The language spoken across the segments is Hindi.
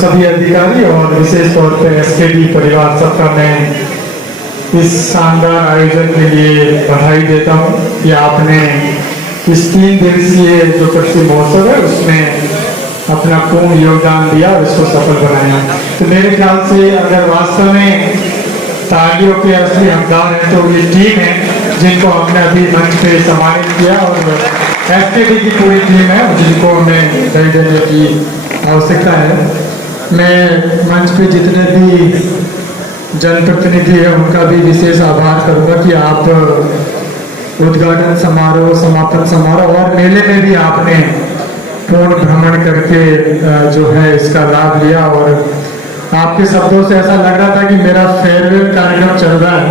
सभी अधिकारी और विशेष तौर पर एसकेडी परिवार सबका मैं इस शानदार आयोजन के लिए बधाई देता हूँ कि आपने इस 3 दिवसीय जो कृषि महोत्सव है उसमें अपना पूर्ण योगदान दिया और इसको सफल बनाया। तो मेरे ख्याल से अगर वास्तव में तालियों के असली हकदार हैं तो ये टीम है जिनको हमने अभी मंच पे सम्मानित किया और एसकेडी की पूरी टीम है जिनको हमें बधाई देने की आवश्यकता है। मैं मंच पे जितने भी जनप्रतिनिधि है उनका भी विशेष आभार करूंगा कि आप उद्घाटन समारोह, समापन समारोह और मेले में भी आपने पूर्ण भ्रमण करके जो है इसका लाभ लिया और आपके शब्दों से ऐसा लग रहा था कि मेरा फेयरवेल कार्यक्रम चल रहा है।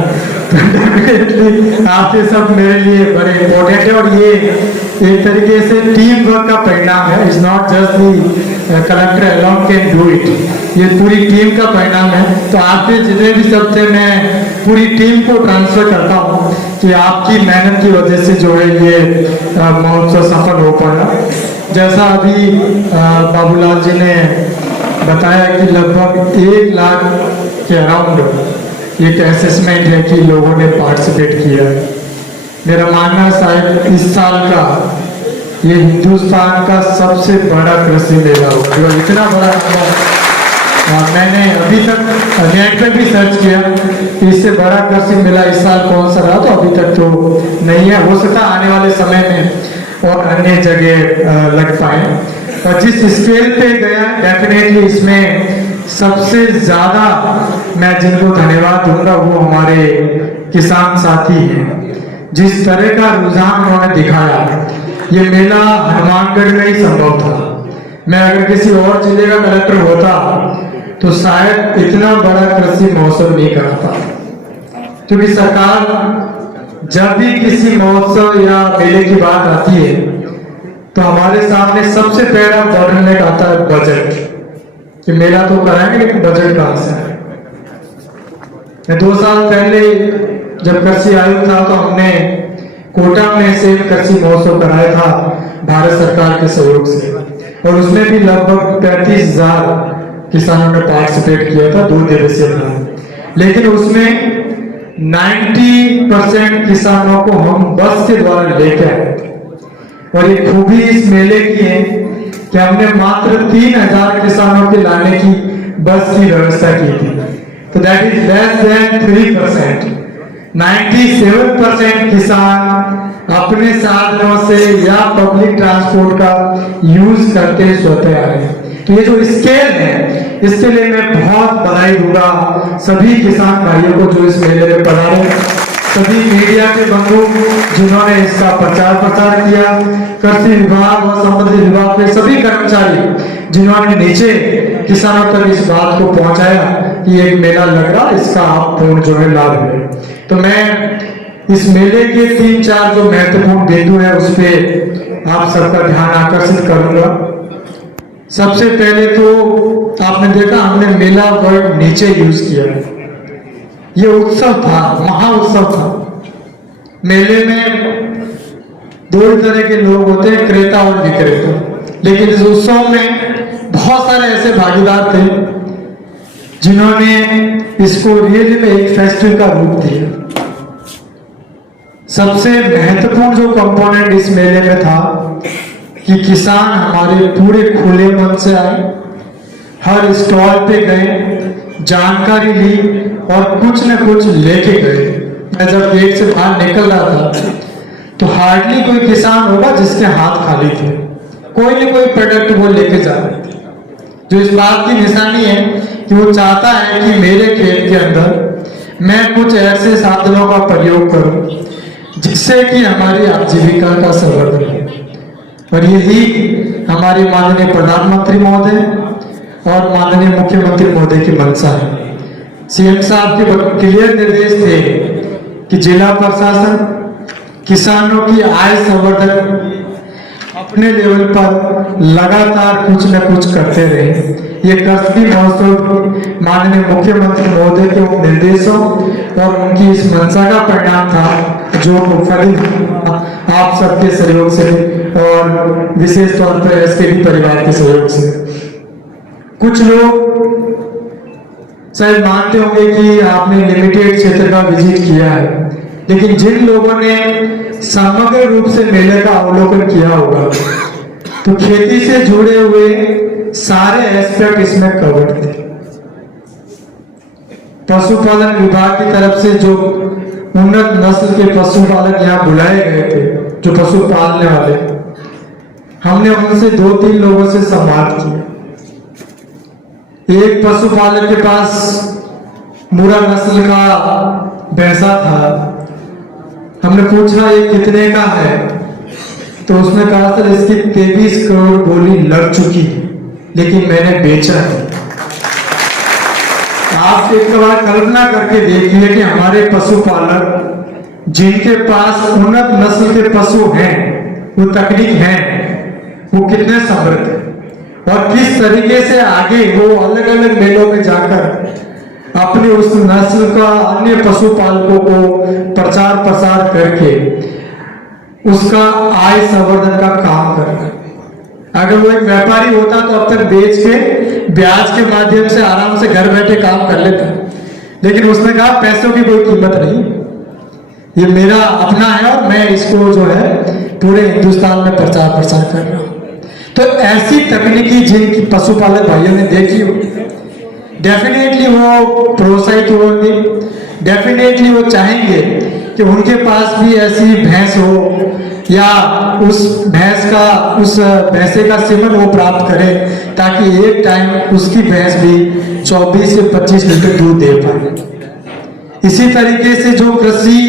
आप ये सब मेरे लिए बड़े इम्पोर्टेंट है और ये एक तरीके से टीम वर्क का परिणाम है। It's not just the collector alone can do it, ये पूरी टीम का परिणाम है। तो आपके जितने भी शब्द थे मैं पूरी टीम को ट्रांसफर करता हूँ कि आपकी मेहनत की वजह से जो है ये महोत्सव सफल हो पाया। जैसा अभी बाबूलाल जी ने बताया कि लगभग 1 लाख के अराउंड एक असेसमेंट है कि लोगों ने पार्टिसिपेट किया है। मेरा मानना शायद इस साल का ये हिंदुस्तान का सबसे बड़ा कृषि मेला होगा। इतना बड़ा मैंने अभी तक नेट पे भी सर्च किया कि इससे बड़ा कृषि मेला इस साल कौन सा रहा, तो अभी तक तो नहीं है। हो सकता आने वाले समय में और अन्य जगह लग पाए। और जिस स्केल पे गया डेफिनेटली इसमें सबसे ज्यादा मैं जिनको धन्यवाद दूंगा वो हमारे किसान साथी हैं। जिस तरह का रुझान उन्होंने दिखाया, ये मेला हनुमानगढ़ में ही संभव था। मैं अगर किसी और जिले का कलेक्टर होता तो शायद इतना बड़ा कृषि महोत्सव नहीं करता, क्योंकि सरकार जब भी किसी महोत्सव या मेले की बात आती है तो हमारे सामने सबसे पहला बोटलनेक आता है बजट, कि मेला तो कराएंगे लेकिन बजट कहां से है। मैं 2 साल पहले जब कृषि आयोग था तो हमने कोटा में से कृषि महोत्सव कराया था भारत सरकार के सहयोग से, और उसमें भी लगभग 35,000 किसानों ने पार्टिसिपेट किया था। 2 दिवसीय था, लेकिन उसमें 90% किसानों को हम बस के द्वारा लेकर आए। और ये खूबी इस मेले की है कि हमने मात्र 3,000 किसानों के लाने की बस की व्यवस्था की थी। तो दैट इज लेस देन 3%। 97% किसान अपने साधनों से या पब्लिक ट्रांसपोर्ट का यूज करते स्वतः आ रहे हैं। तो ये जो स्केल है इसके लिए मैं बहुत बधाई दूंगा सभी किसान भाइयों को जो इस मेले में पधारे, सभी मीडिया के बंधु जिन्होंने इसका प्रचार प्रसार किया, कृषि विभाग और संबंधित विभाग के सभी कर्मचारी जिन्होंने नीचे किसानों तक इस बात को पहुंचाया कि एक मेला लग रहा, इसका आप पूर्ण जो है लाभ है। तो मैं इस मेले के 3-4 जो महत्वपूर्ण बिंदु है उस पर आप सबका ध्यान आकर्षित करूंगा। सबसे पहले तो आपने देखा हमने मेला वर्ड नीचे यूज किया है। ये उत्सव था, महा उत्सव था। मेले में 2 तरह के लोग होते हैं, क्रेता और विक्रेता। लेकिन इस उत्सव में बहुत सारे ऐसे भागीदार थे जिन्होंने इसको रियली में एक फेस्टिवल का रूप दिया। सबसे महत्वपूर्ण जो कंपोनेंट इस मेले में था कि किसान हमारे पूरे खुले मन से आए, हर स्टॉल पे गए, जानकारी ली और कुछ न कुछ लेके गए। मैं जब गेट से बाहर निकल रहा था तो हार्डली कोई किसान होगा जिसके हाथ खाली थे। कोई न कोई प्रोडक्ट वो लेके जा रहे थे, जो इस बात की निशानी है कि वो चाहता है कि मेरे खेत के अंदर मैं कुछ ऐसे साधनों का प्रयोग करूं जिससे कि हमारी आजीविका का संवर्धन हो। और यही हमारे माननीय प्रधानमंत्री महोदय और माननीय मुख्यमंत्री महोदय की मंशा है। सीएम साहब के क्लियर निर्देश थे कि जिला प्रशासन किसानों की आय संवर्धन अपने लेवल पर लगातार कुछ न कुछ करते रहे। ये कृषि महोत्सव माननीय मुख्यमंत्री महोदय के निर्देशों और उनकी इस मंशा का परिणाम था, जो फलित आप सबके सहयोग से और विशेष तौर पर एसकेडी परिवार के सहयोग से। कुछ लोग शायद मानते होंगे कि आपने लिमिटेड क्षेत्र का विजिट किया है, लेकिन जिन लोगों ने समग्र रूप से मेले का अवलोकन किया होगा तो खेती से जुड़े हुए सारे एस्पेक्ट इसमें कवर्ड थे। पशुपालन विभाग की तरफ से जो उन्नत नस्ल के पशुपालक यहाँ बुलाए गए थे, जो पशु पालने वाले, हमने उनसे 2-3 लोगों से संवाद किया। एक पशुपालक के पास मुरा नस्ल का भैंसा था। हमने पूछा ये कितने का है, तो उसने कहा सर इसकी 23 करोड़ बोली लग चुकी, लेकिन मैंने बेचा है। आप एक बार कल्पना करके देखिए कि हमारे पशुपालक जिनके पास उन्नत नस्ल के पशु हैं, वो तकनीक है, वो कितने समृद्ध हैं और किस तरीके से आगे वो अलग अलग मेलों में जाकर अपने उस नस्ल का अन्य पशुपालकों को प्रचार प्रसार करके उसका आय संवर्धन का काम कर रहा है। अगर वो एक व्यापारी होता तो अब तक बेच के ब्याज के माध्यम से आराम से घर बैठे काम कर लेता, लेकिन उसने कहा पैसों की कोई कीमत नहीं, ये मेरा अपना है और मैं इसको जो है पूरे हिंदुस्तान में प्रचार प्रसार कर रहा हूं। तो ऐसी तकनीकी जिनकी पशुपालक भाइयों ने देखी हो, डेफिनेटली वो प्रोत्साहित होंगे, डेफिनेटली वो चाहेंगे कि उनके पास भी ऐसी भैंस हो या उस भैंसे का सेवन वो प्राप्त करें, ताकि एक टाइम उसकी भैंस भी 24 से 25 लीटर दूध दे पाए। इसी तरीके से जो कृषि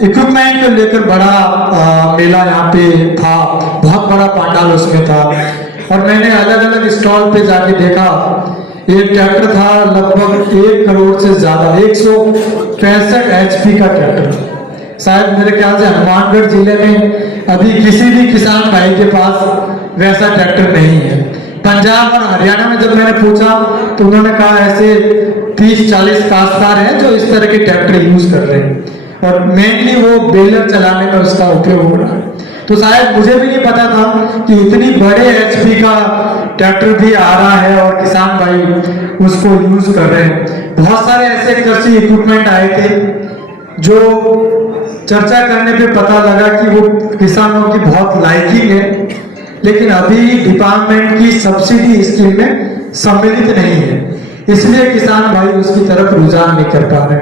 इक्विपमेंट को लेकर बड़ा मेला यहाँ पे था, बहुत बड़ा पंडाल उसमें था, और मैंने अलग अलग स्टॉल पे जाके देखा। एक ट्रैक्टर था लगभग 1 करोड़ से ज्यादा, 165 HP का ट्रैक्टर। शायद मेरे ख्याल से हनुमानगढ़ जिले में अभी किसी भी किसान भाई के पास वैसा ट्रैक्टर नहीं है। पंजाब और हरियाणा में जब मैंने पूछा तो उन्होंने कहा ऐसे 30-40 काश्तकार हैं जो इस तरह के ट्रैक्टर यूज कर रहे हैं, और मेनली वो बेलर चलाने में उसका उपयोग हो रहा है। तो शायद मुझे भी नहीं पता था कि इतनी बड़े HP का ट्रैक्टर भी आ रहा है और किसान भाई उसको यूज कर रहे हैं। बहुत सारे ऐसे कृषि इक्विपमेंट आए थे जो चर्चा करने पे पता लगा कि वो किसानों की बहुत लाइकिंग है, लेकिन अभी डिपार्टमेंट की सब्सिडी स्कीम में सम्मिलित नहीं है, इसलिए किसान भाई उसकी तरफ रुझान नहीं कर पा रहे।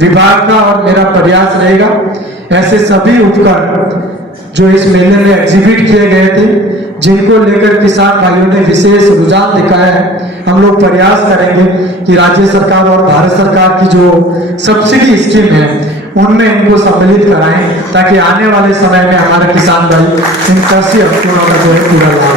विभाग का और मेरा प्रयास रहेगा ऐसे सभी उपकरण जो इस मेले में एग्जिबिट किए गए थे, जिनको लेकर किसान भाइयों ने विशेष रुझान दिखाया है, हम लोग प्रयास करेंगे कि राज्य सरकार और भारत सरकार की जो सब्सिडी स्कीम है उनमें इनको सम्मिलित कराएं, ताकि आने वाले समय में हमारे किसान भाई इन कृषि उपकरणों का जो है पूरा लाभ